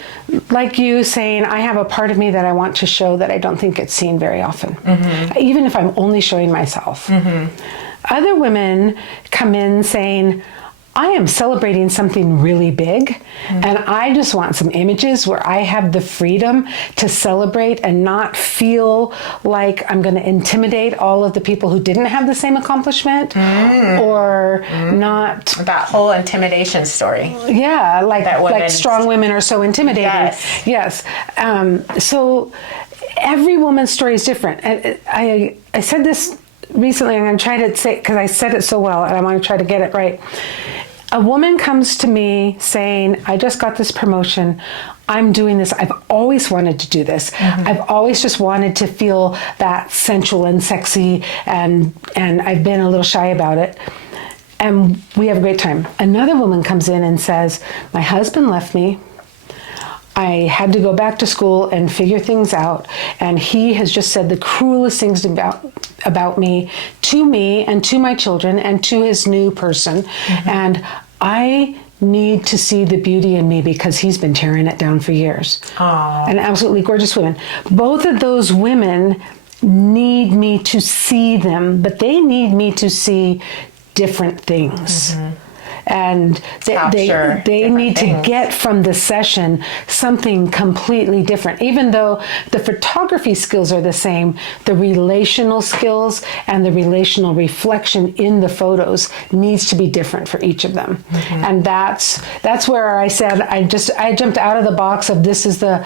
like you saying, I have a part of me that I want to show that I don't think gets seen very often, even if I'm only showing myself. Other women come in saying, I am celebrating something really big, and I just want some images where I have the freedom to celebrate and not feel like I'm going to intimidate all of the people who didn't have the same accomplishment or not. That whole intimidation story. Yeah, like strong women are so intimidating. Yes. So every woman's story is different. And I said this recently, I'm going to try to say, because I said it so well, and I want to try to get it right. A woman comes to me saying, I just got this promotion. I'm doing this. I've always wanted to do this. I've always just wanted to feel that sensual and sexy, and I've been a little shy about it. And we have a great time. Another woman comes in and says, my husband left me. I had to go back to school and figure things out, and he has just said the cruelest things about me and to my children and to his new person. And I need to see the beauty in me because he's been tearing it down for years. And absolutely gorgeous women. Both of those women need me to see them, but they need me to see different things. And they need to get from the session something completely different. Even though the photography skills are the same, the relational skills and the relational reflection in the photos needs to be different for each of them. And that's where I said, I jumped out of the box of this is the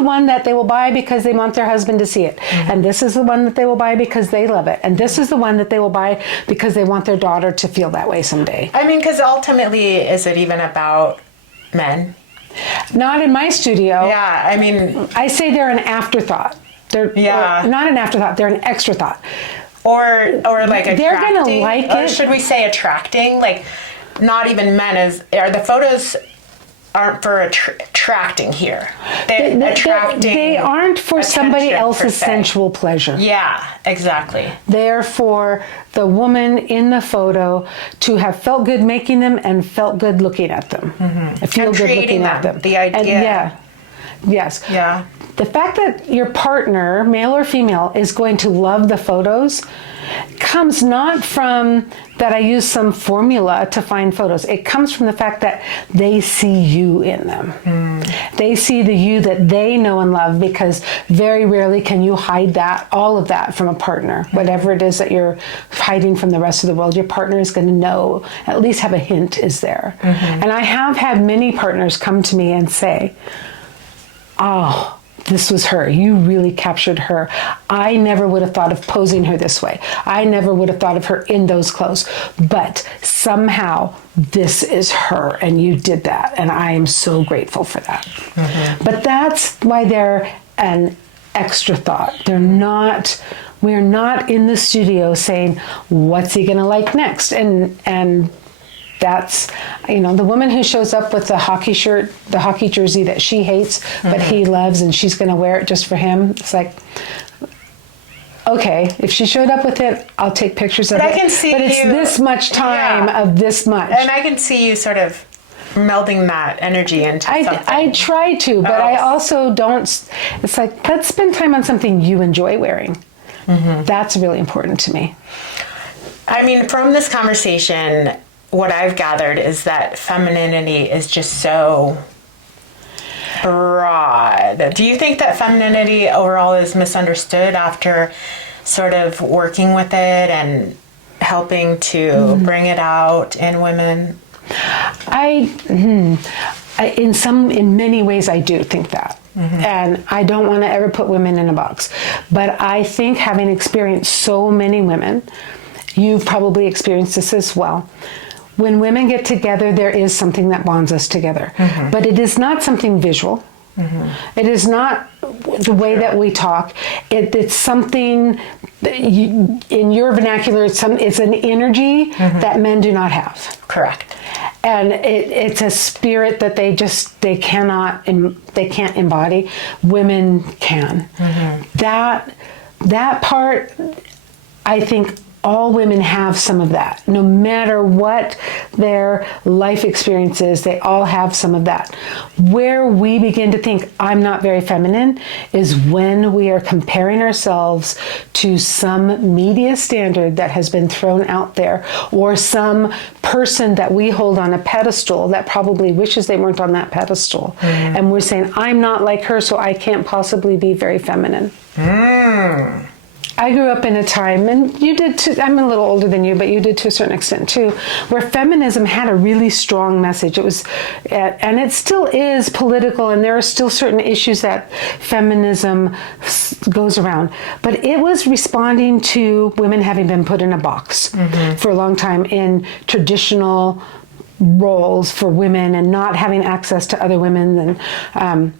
one that they will buy because they want their husband to see it. And this is the one that they will buy because they love it. And this is the one that they will buy because they want their daughter to feel that way someday. I mean, because ultimately, is it even about men? Not in my studio. Yeah, I mean... I say they're an afterthought. They're not an afterthought, they're an extra thought. Or like attracting. They're going to like it. Or should we say attracting? Like, not even men. Are the photos... aren't for attracting here. They aren't for somebody else's sensual pleasure. Yeah, exactly. They're for the woman in the photo to have felt good making them and felt good looking at them. Feel good looking at them. The idea. Yes. Yeah. The fact that your partner, male or female, is going to love the photos comes not from that I use some formula to find photos. It comes from the fact that they see you in them. They see the you that they know and love, because very rarely can you hide all of that from a partner. Whatever it is that you're hiding from the rest of the world, your partner is going to know, at least have a hint is there. And I have had many partners come to me and say, oh, this was her. You really captured her. I never would have thought of posing her this way. I never would have thought of her in those clothes. But somehow this is her, and you did that. And I am so grateful for that. But that's why they're an extra thought. We're not in the studio saying, what's he going to like next? And that's, the woman who shows up with the hockey shirt, the hockey jersey that she hates, but he loves, and she's going to wear it just for him. It's like, okay, if she showed up with it, I'll take pictures of it. But it's this much time of this much. And I can see you sort of melding that energy into something. I try to, but I also don't. It's like, let's spend time on something you enjoy wearing. That's really important to me. I mean, from this conversation, what I've gathered is that femininity is just so broad. Do you think that femininity overall is misunderstood after sort of working with it and helping to bring it out in women? In many ways, I do think that. And I don't want to ever put women in a box. But I think, having experienced so many women, you've probably experienced this as well. When women get together, there is something that bonds us together. But it is not something visual. It is not the way that we talk. It's something, in your vernacular, it's an energy that men do not have. Correct. And it's a spirit that they can't embody. Women can. That part, I think, all women have some of that. No matter what their life experience is, they all have some of that. Where we begin to think, I'm not very feminine, is when we are comparing ourselves to some media standard that has been thrown out there, or some person that we hold on a pedestal that probably wishes they weren't on that pedestal. And we're saying, I'm not like her, so I can't possibly be very feminine. I grew up in a time, and you did too, I'm a little older than you, but you did to a certain extent too, where feminism had a really strong message. It was, and it still is political, and there are still certain issues that feminism goes around. But it was responding to women having been put in a box for a long time in traditional roles for women and not having access to other women. And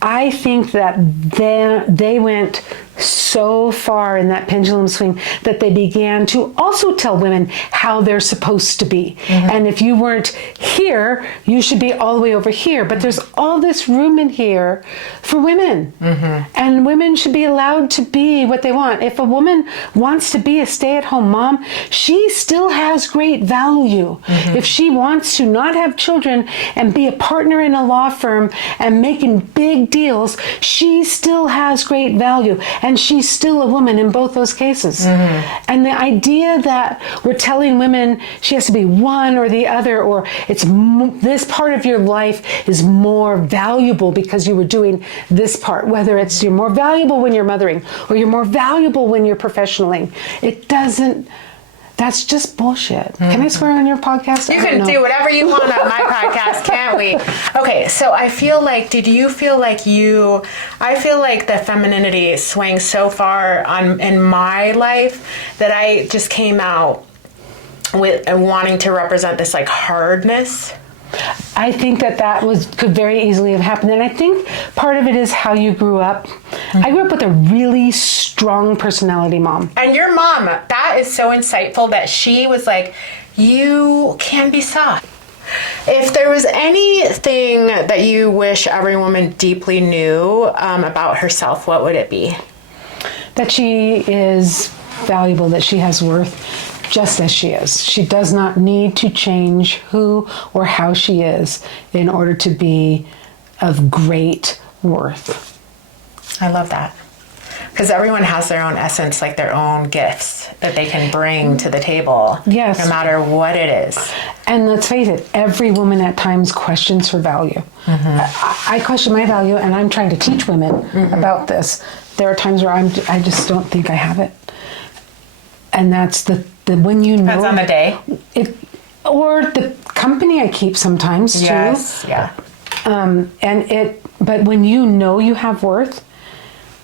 I think that they went so far in that pendulum swing that they began to also tell women how they're supposed to be. And if you weren't here, you should be all the way over here. But there's all this room in here for women. And women should be allowed to be what they want. If a woman wants to be a stay-at-home mom, she still has great value. If she wants to not have children and be a partner in a law firm and making big deals, she still has great value. And she's still a woman in both those cases. And the idea that we're telling women she has to be one or the other, or it's this part of your life is more valuable because you were doing this part, whether it's you're more valuable when you're mothering or you're more valuable when you're professionaling, it doesn't. That's just bullshit. Can I swear on your podcast? You can do whatever you want on my podcast, can't we? Okay, so I feel like, I feel like the femininity swang so far in my life that I just came out with wanting to represent this like hardness. I think that could very easily have happened. And I think part of it is how you grew up. I grew up with a really strong personality mom. And your mom, that is so insightful that she was like, you can be soft. If there was anything that you wish every woman deeply knew about herself, what would it be? That she is valuable, that she has worth, just as she is. She does not need to change who or how she is in order to be of great worth. I love that. Because everyone has their own essence, like their own gifts that they can bring to the table. Yes. No matter what it is. And let's face it, every woman at times questions her value. I question my value, and I'm trying to teach women about this. There are times where I just don't think I have it. And that's the when you know. Depends on the day. Or the company I keep sometimes too. Yes, yeah. But when you know you have worth,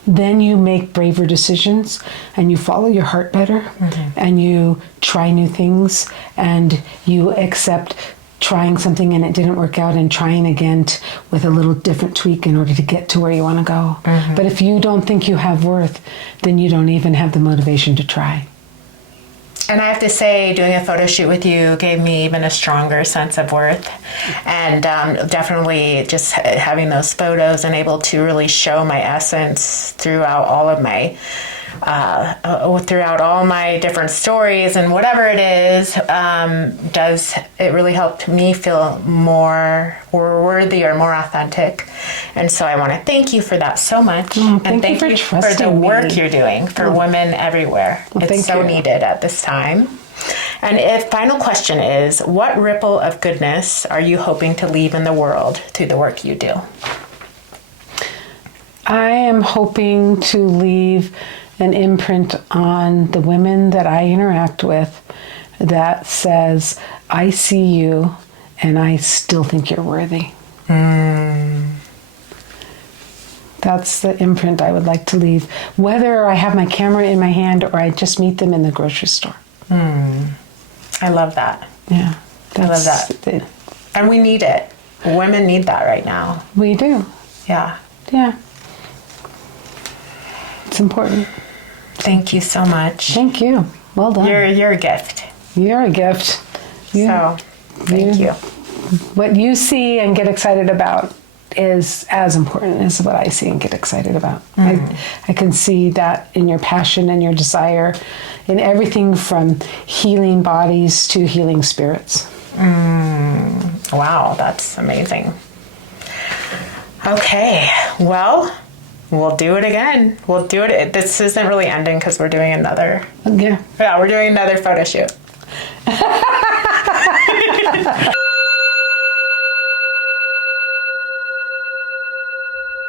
then you make braver decisions and you follow your heart better and you try new things and you accept trying something and it didn't work out and trying again with a little different tweak in order to get to where you want to go. But if you don't think you have worth, then you don't even have the motivation to try. And I have to say, doing a photo shoot with you gave me even a stronger sense of worth. And definitely just having those photos and able to really show my essence throughout all of my throughout all my different stories and whatever it is, it really helped me feel more worthy or more authentic. And so I want to thank you for that so much. And thank you for the work you're doing for women everywhere. It's so needed at this time. And final question is, what ripple of goodness are you hoping to leave in the world through the work you do? I am hoping to leave an imprint on the women that I interact with that says, I see you and I still think you're worthy. That's the imprint I would like to leave, whether I have my camera in my hand or I just meet them in the grocery store. I love that. Yeah. I love that. And we need it. Women need that right now. We do. Yeah. Yeah. It's important. Thank you so much. Thank you. Well done. You're a gift. You're a gift. Thank you. What you see and get excited about is as important as what I see and get excited about. I can see that in your passion and your desire in everything from healing bodies to healing spirits. Wow, that's amazing. Okay, well, we'll do it again. We'll do it. This isn't really ending because we're doing another. Yeah. Yeah, we're doing another photo shoot.